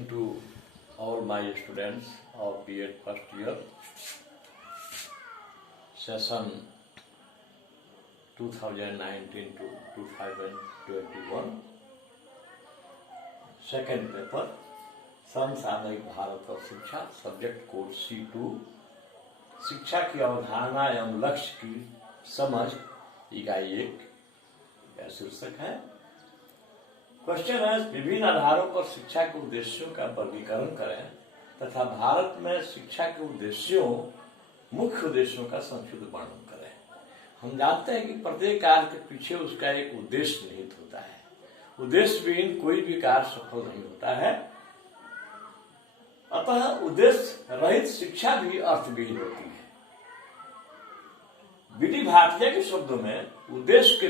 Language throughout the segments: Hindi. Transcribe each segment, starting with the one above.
evening to all my students of B.Ed first year, session 2019 to 2021, second paper, समसामयिक भारत और शिक्षा, सब्जेक्ट कोड C2, शिक्षा की अवधारणा एवं लक्ष्य की समझ, इकाई 1 का शीर्षक है। क्वेश्चन है, विभिन्न आधारों पर शिक्षा के उद्देश्यों का वर्गीकरण करें तथा भारत में शिक्षा के उद्देश्यों, मुख्य उद्देश्यों का संक्षिप्त वर्णन करें। हम जानते हैं कि प्रत्येक कार्य के पीछे उसका एक उद्देश्य निहित होता है। उद्देश्य विहीन कोई भी कार्य सफल नहीं होता है। अतः उद्देश्य रहित शिक्षा भी अर्थविहीन होती है। बी.डी. भाटिया के शब्दों में उद्देश्य के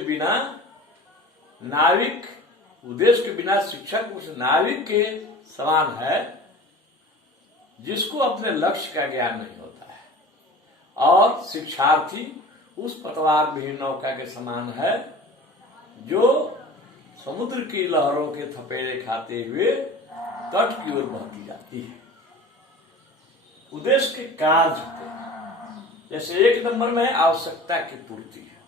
बिना शिक्षक उस नाविक के समान है जिसको अपने लक्ष्य का ज्ञान नहीं होता है, और शिक्षार्थी उस पतवार विहीन नौका के समान है जो समुद्र की लहरों के थपेड़े खाते हुए तट की ओर बहती जाती है। उद्देश्य के कार्य होते हैं, जैसे 1 नंबर में आवश्यकता की पूर्ति है।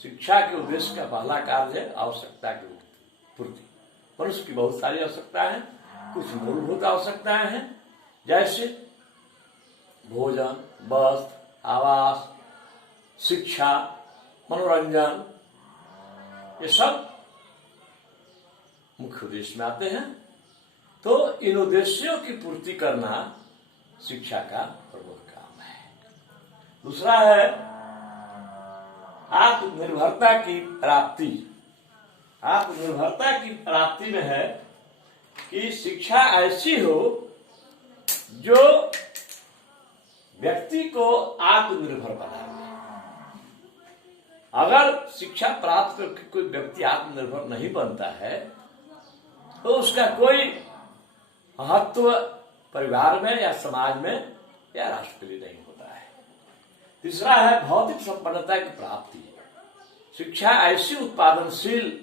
शिक्षा के उद्देश्य का पहला कार्य है आवश्यकता की पूर्ति। मनुष्य की बहुत सारी आवश्यकताएं हैं। कुछ मूलभूत आवश्यकताएं हैं, जैसे भोजन, वस्त्र, आवास, शिक्षा, मनोरंजन, ये सब मुख्य उद्देश्य में आते हैं। तो इन उद्देश्यों की पूर्ति करना शिक्षा का प्रमुख काम है। दूसरा है आत्मनिर्भरता की प्राप्ति। आत्मनिर्भरता की प्राप्ति में है कि शिक्षा ऐसी हो जो व्यक्ति को आत्मनिर्भर बनाए। अगर शिक्षा प्राप्त करके कोई व्यक्ति आत्मनिर्भर नहीं बनता है तो उसका कोई महत्व परिवार में या समाज में या राष्ट्र के लिए नहीं होता है। तीसरा है भौतिक संपन्नता की प्राप्ति। शिक्षा ऐसी उत्पादनशील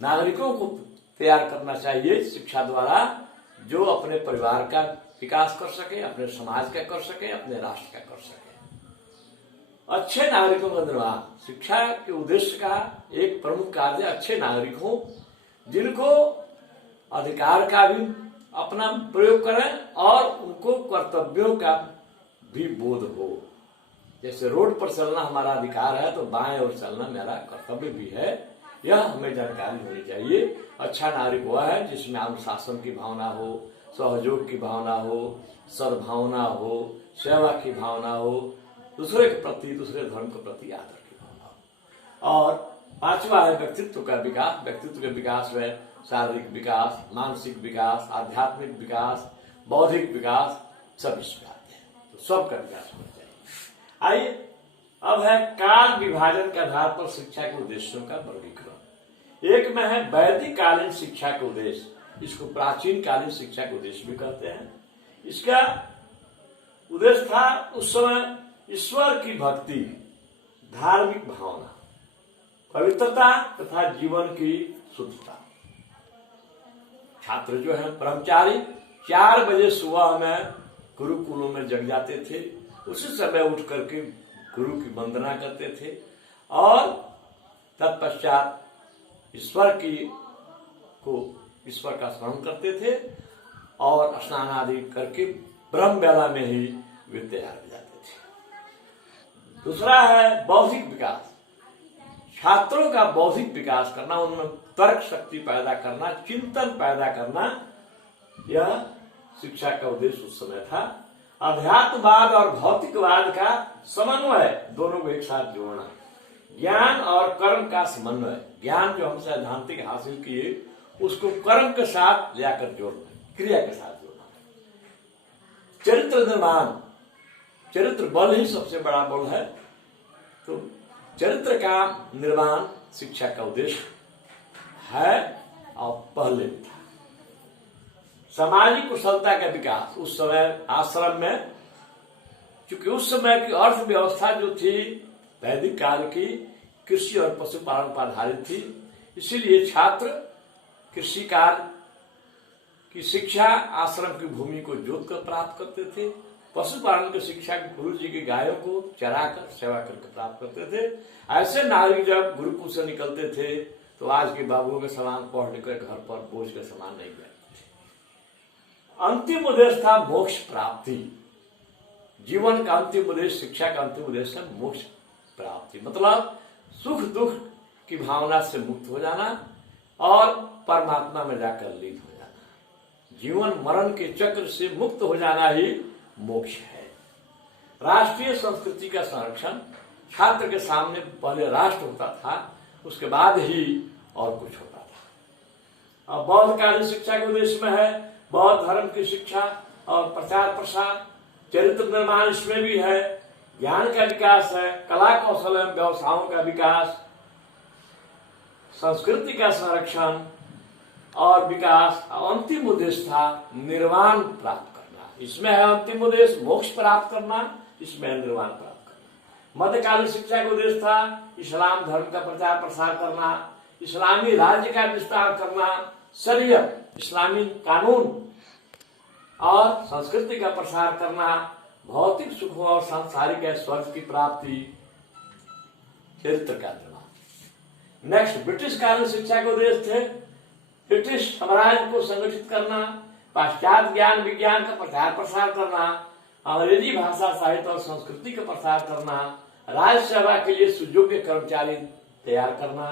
नागरिकों को तैयार करना चाहिए शिक्षा द्वारा, जो अपने परिवार का विकास कर सके, अपने समाज का कर सके, अपने राष्ट्र का कर सके। अच्छे नागरिकों का निर्माण, शिक्षा के उद्देश्य का एक प्रमुख कार्य अच्छे नागरिक हो, जिनको अधिकार का भी अपना प्रयोग करें और उनको कर्तव्यों का भी बोध हो। जैसे रोड पर चलना हमारा अधिकार है तो बाएं ओर चलना मेरा कर्तव्य भी है, यह हमें जानकारी होनी चाहिए। अच्छा नागरिक वह है जिसमें अनुशासन की भावना हो, सहयोग की भावना हो, सद्भावना हो, सेवा की भावना हो, दूसरे के प्रति, दूसरे धर्म के प्रति आदर की भावना हो। और पांचवा है व्यक्तित्व का विकास। व्यक्तित्व के विकास में शारीरिक विकास, मानसिक विकास, आध्यात्मिक विकास, बौद्धिक विकास सब इसमें आते हैं। तो सबका विकास होना चाहिए। आइए अब है काल विभाजन के आधार पर शिक्षा के उद्देश्यों का वर्गीकरण। एक में है वैदिक कालीन शिक्षा के उद्देश्य, इसको प्राचीन कालीन शिक्षा के उद्देश्य भी कहते हैं। इसका उद्देश्य था उस समय ईश्वर की भक्ति, धार्मिक भावना, पवित्रता तथा जीवन की शुद्धता। छात्र जो है ब्रह्मचारी 4 बजे सुबह में गुरुकुलों में जग जाते थे। उसी समय उठ करके गुरु की वंदना करते थे और तत्पश्चात ईश्वर का स्मरण करते थे और स्नान आदि करके ब्रह्म वेला में ही वे तैयार हो जाते थे। दूसरा है बौद्धिक विकास। छात्रों का बौद्धिक विकास करना, उनमें तर्क शक्ति पैदा करना, चिंतन पैदा करना, यह शिक्षा का उद्देश्य उस समय था। अध्यात्मवाद और भौतिकवाद का समन्वय, दोनों को एक साथ जोड़ना, ज्ञान और कर्म का समन्वय। ज्ञान जो हम सैद्धांतिक हासिल किए उसको कर्म के साथ जाकर जोड़ना, क्रिया के साथ जोड़ना। चरित्र निर्माण, चरित्र बल ही सबसे बड़ा बल है। तो चरित्र का निर्माण शिक्षा का उद्देश्य है और पहले भी था। सामाजिक कुशलता का विकास, उस समय आश्रम में, क्योंकि उस समय की अर्थव्यवस्था जो थी वैदिक काल की कृषि और पशुपालन पर आधारित थी, इसीलिए छात्र कृषि कार्य कि शिक्षा आश्रम की भूमि को जोत कर प्राप्त करते थे, पशुपालन की शिक्षा गुरु जी की गायों को चराकर सेवा करके प्राप्त करते थे। ऐसे नागरिक जब गुरुकुल से निकलते थे तो आज के बाबुओं के समान पढ़ लिख कर घर पर बोझ के समान नहीं गए। अंतिम उद्देश्य था मोक्ष प्राप्ति। जीवन का अंतिम उद्देश्य, शिक्षा का अंतिम उद्देश्य है मोक्ष प्राप्ति, मतलब सुख दुख की भावना से मुक्त हो जाना और परमात्मा में जाकर लीन हो जाना। जीवन मरण के चक्र से मुक्त हो जाना ही मोक्ष है। राष्ट्रीय संस्कृति का संरक्षण, छात्र के सामने पहले राष्ट्र होता था, उसके बाद ही और कुछ होता था। अब बौद्धकालीन शिक्षा के उद्देश्य में है बौद्ध धर्म की शिक्षा और प्रचार प्रसार, चरित्र निर्माण इसमें भी है, ज्ञान का विकास है, कला कौशल एवं व्यवसायों का विकास, संस्कृति का संरक्षण और विकास। अंतिम उद्देश्य था निर्वाण प्राप्त करना। इसमें है अंतिम उद्देश्य मोक्ष प्राप्त करना, इसमें है निर्वाण प्राप्त करना। मध्यकालीन शिक्षा का उद्देश्य था इस्लाम धर्म का प्रचार प्रसार करना, इस्लामी राज्य का विस्तार करना, शरीयत इस्लामी कानून और संस्कृति का प्रसार करना, भौतिक सुखों और सांसारिक ऐश्वर्य की प्राप्ति, चरित्र का निर्माण। नेक्स्ट, ब्रिटिश कालीन शिक्षा के उद्देश्य थे ब्रिटिश साम्राज्य को संगठित करना, पाश्चात्य ज्ञान विज्ञान का प्रचार प्रसार करना, अंग्रेजी भाषा साहित्य और संस्कृति का प्रसार करना, राज्य सेवा के लिए सुयोग्य कर्मचारी तैयार करना,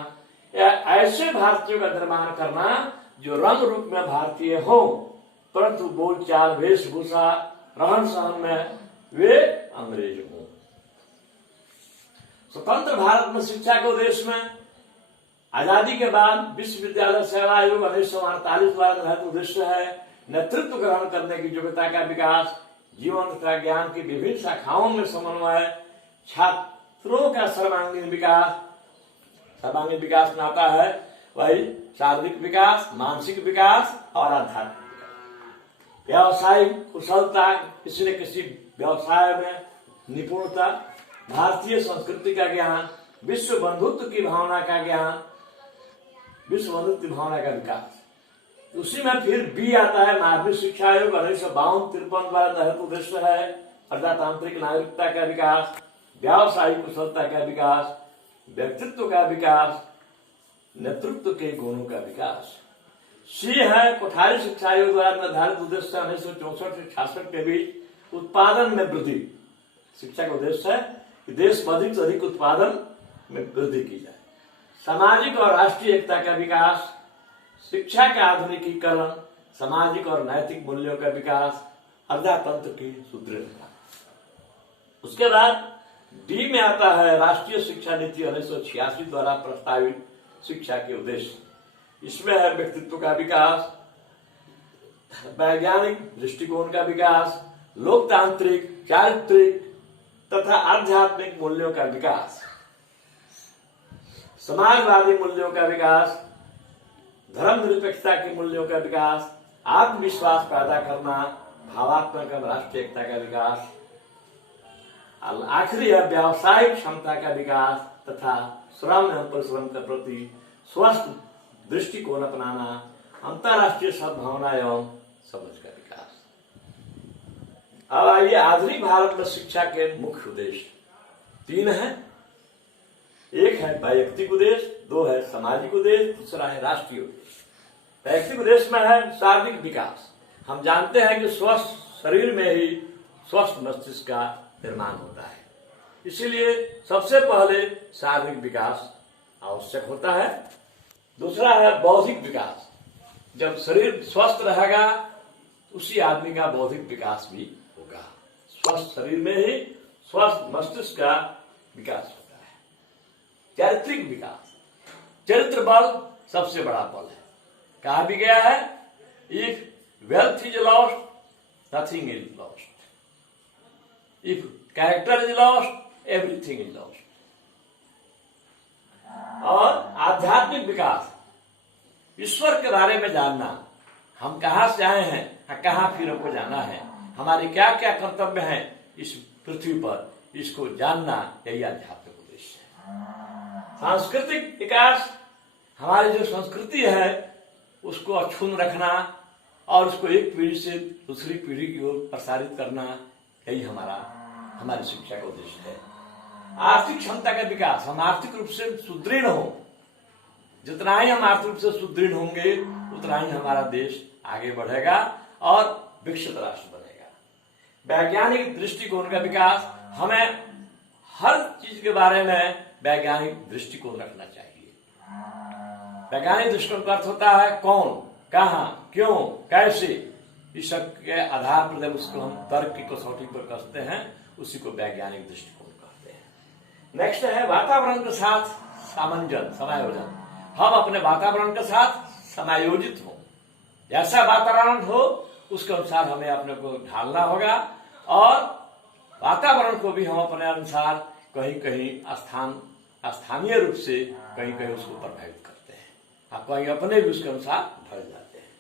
या ऐसे भारतीयों का निर्माण करना जो रंग रूप में भारतीय हो परंतु बोलचाल वेशभूषा रहन सहन में वे अंग्रेज हों। स्वतंत्र भारत में शिक्षा के उद्देश्य में आजादी के बाद विश्वविद्यालय सेवा आयोग 1948 द्वारा निर्धारित उद्देश्य है नेतृत्व ग्रहण करने की योग्यता का विकास, जीवन तथा ज्ञान की विभिन्न शाखाओं में समन्वय, छात्रों का सर्वांगीण विकास। सर्वांगीण विकास में आता है वही शारीरिक विकास, मानसिक विकास और आध्यात्मिक विकास। व्यावसायिक कुशलता, किसी न किसी व्यवसाय में निपुणता, भारतीय संस्कृति का ज्ञान, विश्व बंधुत्व की भावना का ज्ञान, विश्व बंधुत्व की भावना का विकास। उसी में फिर बी आता है माध्यमिक शिक्षा आयोग 1952-53 द्वारा निर्धारित उद्देश्य है प्रजातांत्रिक नागरिकता का विकास, व्यावसायिक कुशलता का विकास, व्यक्तित्व का विकास, नेतृत्व के गुणों का विकास। सी है कोठारी शिक्षा आयोग द्वारा निर्धारित उद्देश्य 1964 से 66 के बीच उत्पादन में वृद्धि। शिक्षा का उद्देश्य है कि देश में अधिक से अधिक उत्पादन में वृद्धि की जाए। सामाजिक और राष्ट्रीय एकता का विकास, शिक्षा का आधुनिकीकरण, सामाजिक और नैतिक मूल्यों का विकास, प्रजातंत्र की सुदृढ़ता। उसके बाद डी में आता है राष्ट्रीय शिक्षा नीति 1986 द्वारा प्रस्तावित शिक्षा के उद्देश्य। इसमें है व्यक्तित्व का विकास, वैज्ञानिक दृष्टिकोण का विकास, लोकतांत्रिक, चारित्रिक तथा आध्यात्मिक मूल्यों का विकास, समाजवादी मूल्यों का विकास, धर्मनिरपेक्षता के मूल्यों का विकास, आत्मविश्वास पैदा करना, भावात्मक राष्ट्रीय एकता का विकास, आखिरी है व्यावसायिक क्षमता का विकास तथा श्रम एवं परिश्रम के प्रति स्वस्थ दृष्टिकोण अपनाना, अंतरराष्ट्रीय सद्भावना एवं समझ का विकास। अब आइए आधुनिक भारत में शिक्षा के मुख्य उद्देश्य 3 है। एक है वैयक्तिक उद्देश्य, 2 है सामाजिक उद्देश्य, तीसरा है राष्ट्रीय उद्देश्य। वैयक्तिक उद्देश्य में है शारीरिक विकास। हम जानते हैं कि स्वस्थ शरीर में ही स्वस्थ मस्तिष्क का निर्माण होता है, इसीलिए सबसे पहले शारीरिक विकास आवश्यक होता है। दूसरा है बौद्धिक विकास। जब शरीर स्वस्थ रहेगा उसी आदमी का बौद्धिक विकास भी होगा। स्वस्थ शरीर में ही स्वस्थ मस्तिष्क का विकास होता है। चारित्रिक विकास, चरित्र बल सबसे बड़ा बल है। कहा भी गया है if wealth is lost nothing is lost, if character is lost everything is lost. और आध्यात्मिक विकास, ईश्वर के बारे में जानना, हम कहां से आए हैं, कहां फिर हमको जाना है, हमारे क्या क्या कर्तव्य हैं इस पृथ्वी पर, इसको जानना यही आध्यात्मिक उद्देश्य है। सांस्कृतिक विकास, हमारी जो संस्कृति है उसको अक्षुण्ण रखना और उसको एक पीढ़ी से दूसरी पीढ़ी की ओर प्रसारित करना, यही हमारी शिक्षा का उद्देश्य है। आर्थिक क्षमता का विकास, हम आर्थिक रूप से सुदृढ़ हो, जितना ही हम आर्थिक रूप से सुदृढ़ होंगे उतना ही हमारा देश आगे बढ़ेगा और विकसित राष्ट्र बनेगा। वैज्ञानिक दृष्टिकोण का विकास, हमें हर चीज के बारे में वैज्ञानिक दृष्टिकोण रखना चाहिए। वैज्ञानिक दृष्टिकोण का अर्थ होता है कौन, कहां, क्यों, कैसे, इस सब के आधार पर जब उसको हम तर्क की कसौटी पर कसते हैं, उसी को वैज्ञानिक दृष्टिकोण कहते हैं। नेक्स्ट है वातावरण के साथ सामंजस्य, समायोजन। हम अपने वातावरण के साथ समायोजित हो, जैसा वातावरण हो उसके अनुसार हमें अपने को ढालना होगा और वातावरण को भी हम अपने अनुसार कहीं कहीं स्थानीय रूप से कहीं कहीं उसको प्रभावित करते हैं, कहीं अपने भी उसके अनुसार ढल जाते हैं।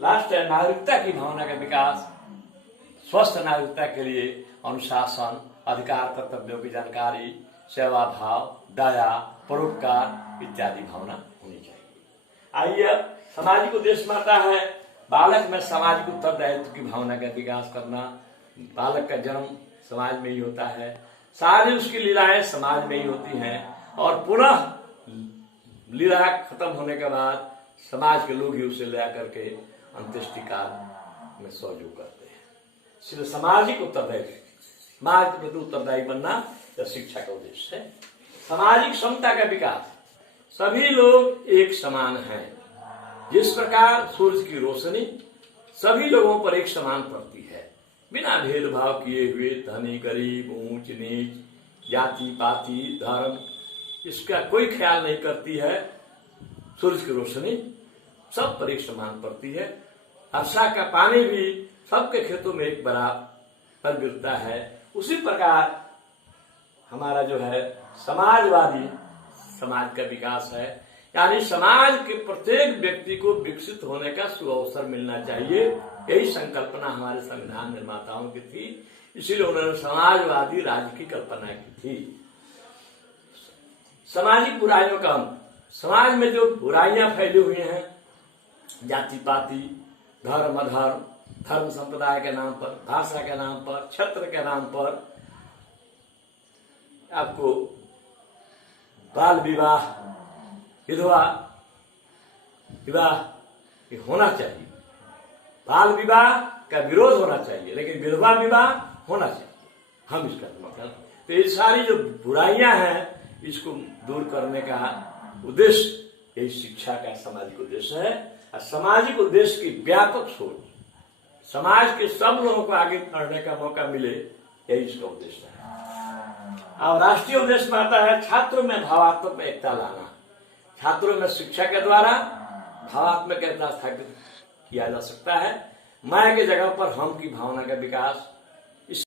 लास्ट है नागरिकता की भावना का विकास। स्वस्थ नागरिकता के लिए अनुशासन, अधिकार कर्तव्यों की जानकारी, सेवा भाव, दया, परोपकार इत्यादि भावना होनी चाहिए। आइए अब सामाजिक उद्देश्य में आता है बालक में सामाजिक उत्तरदायित्व की भावना का विकास करना। बालक का जन्म समाज में ही होता है, सारी उसकी लीलाएं समाज में ही होती हैं और पुनः लीला खत्म होने के बाद समाज के लोग ही उसे ले करके अंत्येष्टि काल में सहयोग करते हैं। इसलिए सामाजिक उत्तरदायित्व, समाज के प्रति उत्तरदायी बनना यह शिक्षा का उद्देश्य है। सामाजिक समता का विकास, सभी लोग एक समान हैं। जिस प्रकार सूर्य की रोशनी सभी लोगों पर एक समान पड़ती है, बिना भेदभाव किए हुए, धनी गरीब, ऊंच नीच, जाति पाति, धर्म, इसका कोई ख्याल नहीं करती है। सूर्य की रोशनी सब पर एक समान पड़ती है। वर्षा का पानी भी सबके खेतों में एक बराबर गिरता है। उसी प्रकार हमारा जो है समाजवादी समाज का विकास है, यानी समाज के प्रत्येक व्यक्ति को विकसित होने का सुअवसर मिलना चाहिए। यही संकल्पना हमारे संविधान निर्माताओं की थी, इसीलिए उन्होंने समाजवादी राज्य की कल्पना की थी। सामाजिक बुराइयों का अंत, समाज में जो बुराइयां फैली हुई हैं, जाति पाति, धर्म अधर्म, धर्म संप्रदाय के नाम पर, भाषा के नाम पर, क्षेत्र के नाम पर, आपको बाल विवाह, विधवा विवाह होना चाहिए। बाल विवाह का विरोध होना चाहिए, लेकिन विधवा विवाह होना चाहिए। हम इसका मतलब, तो ये सारी जो बुराइयां हैं इसको दूर करने का उद्देश्य यही शिक्षा का सामाजिक उद्देश्य है। और सामाजिक उद्देश्य की व्यापक सोच, समाज के सब लोगों को आगे बढ़ने का मौका मिले, यही इसका उद्देश्य है। और राष्ट्रीय उद्देश्य में आता है छात्रों में भावात्मक एकता लाना। छात्रों में शिक्षा के द्वारा भावात्मक एकता स्थापित किया जा सकता है। मैं के जगह पर हम की भावना का विकास,